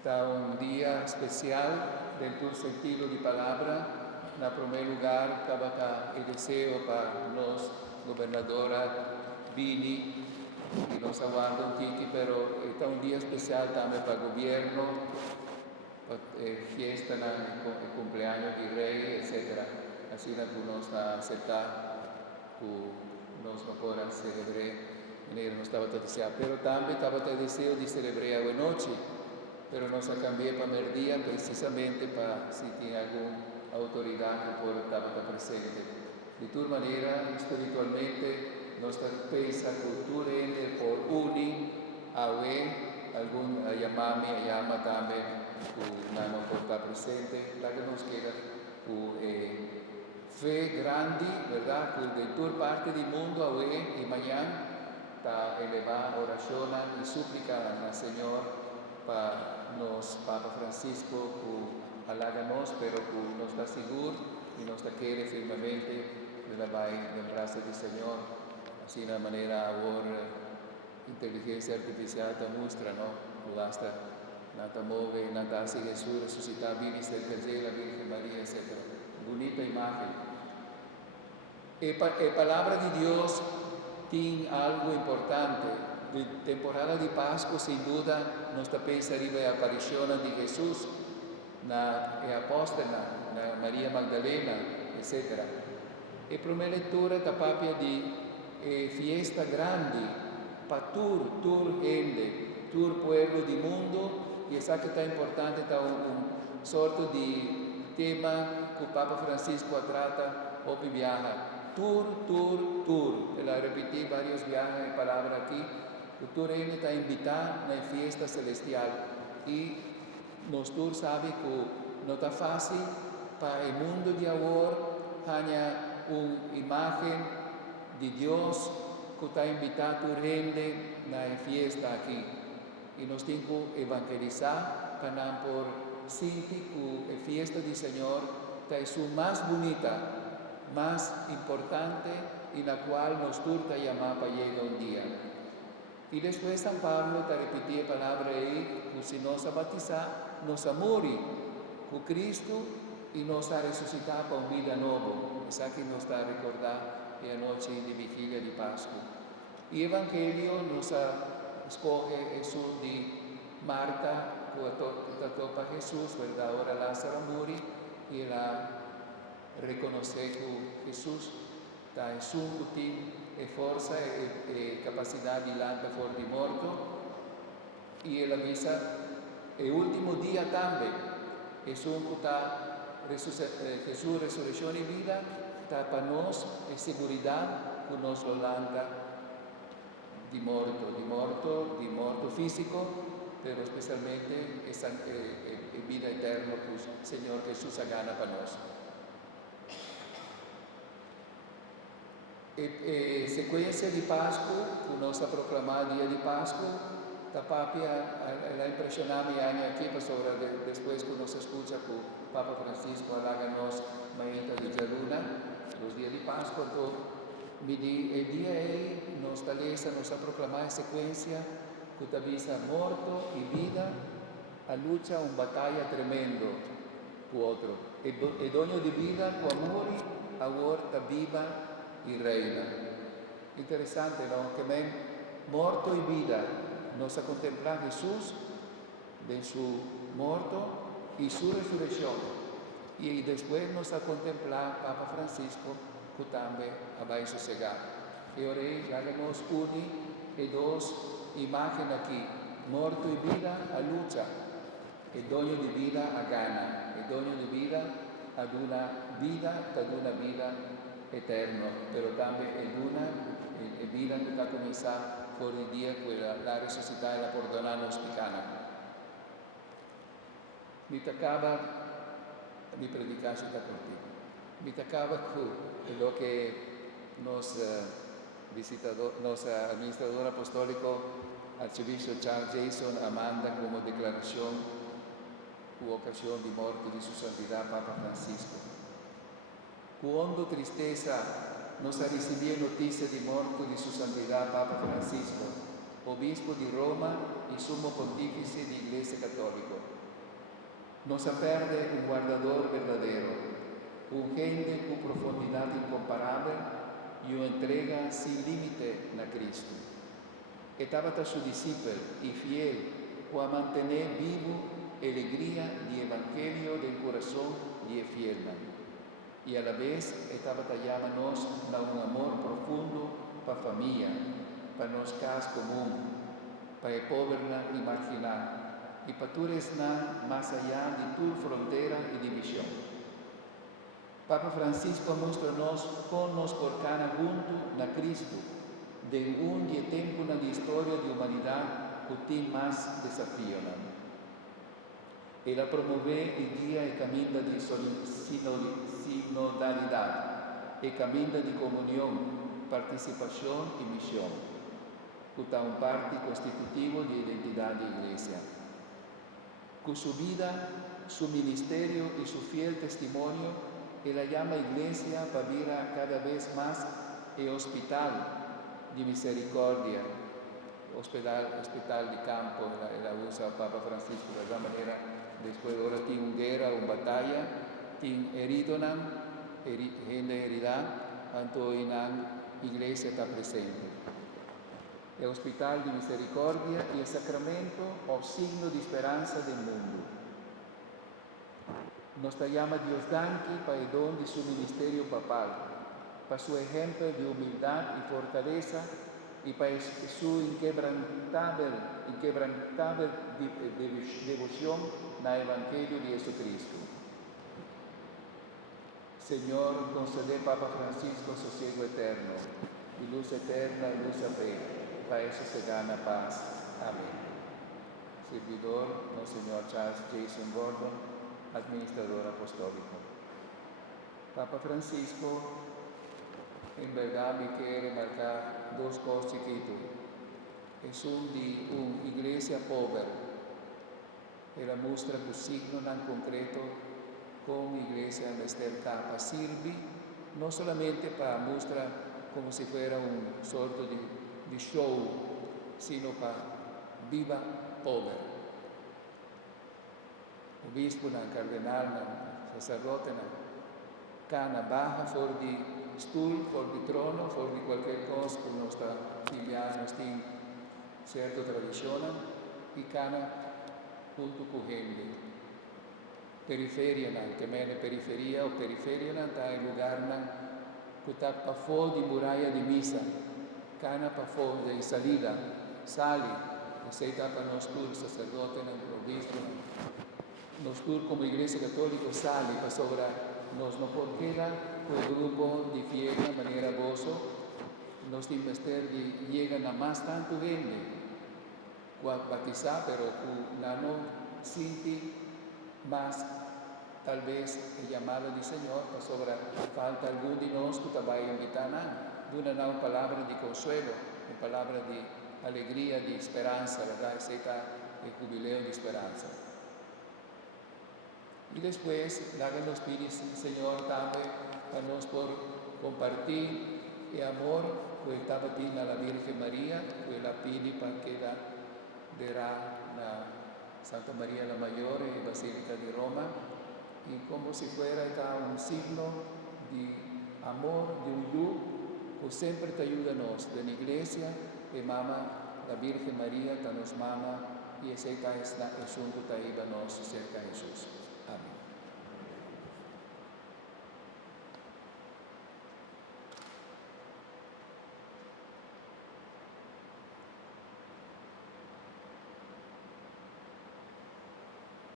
Está un día especial dentro del sentido de palabra. En primer lugar, estaba el deseo para nos, gobernadora Vini, y nos aguarda un tiki, pero está un día especial también para el gobierno, para fiesta, el cumpleaños del rey, etc. Así que nos aceptar, nos podrán celebrar. No estaba todo deseado, pero también estaba el deseo de celebrar hoy noche, pero nos cambié para el día precisamente para si tiene alguna autoridad que pueda estar presente. De todas maneras, espiritualmente, nuestra pesa cultura por uni, a ver, algún llama también, no puede estar presente, la que nos queda, fe grande, ¿verdad? Que de toda parte del mundo, a ver, y mañana, para elevar oración y súplica al Señor para nos Papa Francisco que halaganos, pero que nos da seguro y nos da quiere firmemente de la del brazo del Señor. Así de manera ahora inteligencia artificial te muestra, ¿no? Que basta nada mueve, nada hace Jesús resucitar, vive cerca de la Virgen María, etc. Bonita imagen. La palabra de Dios tiene algo importante. La temporada de Pascua, sin duda, nos pensa arriba la aparición de Jesús, la apóstola, la María Magdalena, etc. La primera lectura está proprio di fiesta grande, para tur gente, tur pueblo del mundo, e sa che è importante, è un sorto di tema che Papa Francisco tratta ogni viaggio. Tur, e la repetí varios viajes de palabra aquí, que tur está invitado a la fiesta celestial y nos tur sabe que no está fácil para el mundo de ahora haya una imagen de Dios que está invitado a gente a la fiesta aquí. Y nos tenemos que evangelizar para por sentir que la fiesta del Señor es más bonita, más importante, en la cual nos turta llamar para llegar un día. Y después San Pablo te repetía la palabra ahí, que si nos ha bautizado, nos ha muerto con Cristo y nos ha resucitado para una vida nueva. Esa que nos está recordando la noche de vigilia de Pascua. Y el Evangelio nos escoge Jesús de Marta, que topa a Jesús, ¿verdad? Ahora Lázaro murió y la reconoce que Jesús está en su fuerza y capacidad de levantar fuera de muerto. Y la misa, el último día también, Jesús resurrección y vida, está para nosotros en seguridad que nos lo levanta de muerto físico, pero especialmente en vida eterna que el Señor Jesús ha ganado para nosotros. Sequência de Pascua, que nós proclamamos dia de Pascua, da Papia, ela impressionava aqui, sobre depois que nós escuta que o Papa Francisco alaga-nos mañana de luna, os dias de Pascua, então, o dia aí, nós talvez nos proclamar a sequência que está morto e vida, a luta, uma batalha tremendo com o outro. E dono de vida, com amor, agora está viva y reina. Interesante, ¿no? Que muerto y vida nos ha contemplado Jesús de su muerto y su resurrección. Y después nos ha contemplado Papa Francisco, que también va a sosegar. Y ahora hagamos una y dos imágenes aquí. Muerto y vida a lucha. El dueño de vida a gana. El dueño de vida a una vida eterno, pero también en una vida que está comenzando por el día que la resucitada y la perdonada picana. Mi tocaba, mi predicación está contigo. Mi tocaba que lo que nos administrador apostólico archivescovo Charles Jason manda como declaración u ocasión de muerte de su santidad Papa Francisco. Cuando tristeza nos ha recibido noticia de muerte de su santidad Papa Francisco, obispo di Roma y sumo pontífice de Iglesia Católica. No se pierde un guardador verdadero, un gente con profundidad incomparable y una entrega sin límite a Cristo. Estaba su discípulo y fiel a mantener vivo la alegría del Evangelio del corazón de fiel. Y a la vez estaba llamándonos a un amor profundo para la familia, para los casos comunes, para el pobre y marginal, y para todos más allá de toda frontera y división. Papa Francisco mostró-nos con nos por cada junto na Cristo, de un tiempo na historia de humanidad que tiene más desafío. Ela promove e guia el camino de sinodalidad, el camino de comunión, participación y misión, que está un parte constitutivo de identidad de Iglesia. Con su vida, su ministerio y su fiel testimonio, ella llama a Iglesia para vivir cada vez más el hospital de misericordia, hospital de campo, la usa Papa Francisco de alguna manera. Después ahora tiene una guerra, una batalla, tiene herido, gente herida, entonces la iglesia está presente. El hospital de misericordia y el sacramento o signo de esperanza del mundo. Nos llama Dios Danke para el don de su ministerio papal, para su ejemplo de humildad y fortaleza y para su inquebrantable devoción al Evangelio de Jesucristo. Señor, concede Papa Francisco sosiego eterno y luz eterna y luz a fe, para eso se gana paz. Amén. Servidor, Monseñor Charles Jason Gordon, administrador apostólico. Papa Francisco, en verdad me quiere marcar dos cosas chiquitas. Es una iglesia pobre. Ella muestra un signo tan concreto con iglesia en esta etapa. Sirve no solamente para mostrar como si fuera un sorto de show, sino para viva pobre. Obispo, cardenal, sacerdote, cana baja fuera de stool, fuera de trono, fuera de cualquier cosa que nuestra filial nos tiene cierta tradición, y cana junto con gente. Periferia, que viene periferia o periferia, está en lugar que está para fuera de muralla de misa, cana para fuera de salida, sale, y se está para nosotros, sacerdote, obispo, nosotros como iglesia católica sale para sobrar, nos no por queda el grupo de fiel de manera gozo, nos invester de llegan a más tanto gente, bautizar, pero no siente más tal vez el llamado del Señor para sobrar. Falta algún de nosotros que va a invitar de una palabra de consuelo, una palabra de alegría, de esperanza, ¿verdad? Ese está el jubileo de esperanza. Y después, háganos pedir, Señor, también a nos por compartir el amor que estaba pidiendo a la Virgen María, que la pide para que la dará la Santa María la Mayor en la Basílica de Roma, y como si fuera un signo de amor, de un yugo, que siempre te ayuda a nos, de la iglesia, que mama la Virgen María, que nos mama, y ese es el asunto que ayuda a nos cerca de Jesús. Amén.